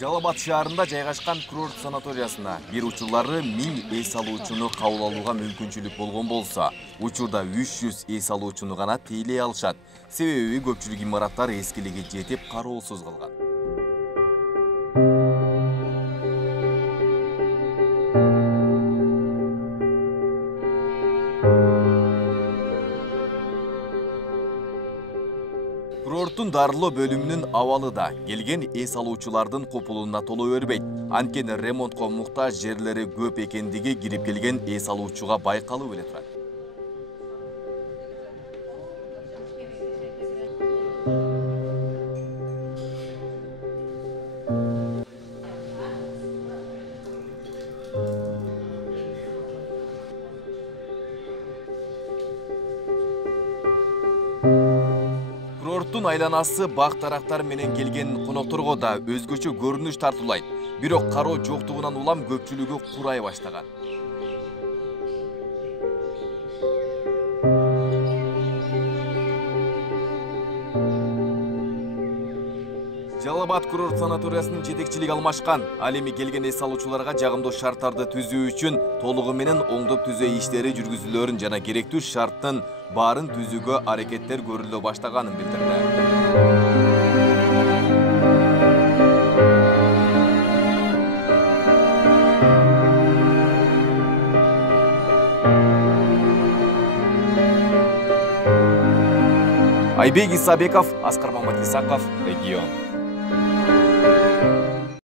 Жалал Абад шаарында жайгашкан курорт санаториясына бир учурлары 1000 эс алуучуну кабыл алууга мүмкүнчүлүк болгон болсо, учурда 300 эс алуучуну гана тейлей алышат. Себеби көпчүлүк имараттар эскилиги жетип кароосуз калган. Курорттун дарылоо бөлүмүнүн абалы да келген эс алуучулардын копулуна толо бербейт. Анткени ремонтко муктаж жерлери көп экендиги кирип келген эс алуучуга байкалып эле турат. Курорттун айланасы бак-дарактар менен келген конокторго да өзгөчө көрүнүш тартуулайт. Бирок кароо жоктугунан улам көпчүлүгү курай баштаган. Жалал Абад курорт санаториясынын жетекчилиги алмашкан. Ал эми келген эс алуучуларга жагымдуу шарттарды түзүү үчүн толугу менен оңдоп түзөө иштери жүргүзүлөрүн жана керектүү шарттын баарын түзүүгө аракеттер көрүлө баштаганын билдирди. Айбек Исабеков, Аскар Маматисаков, Регион.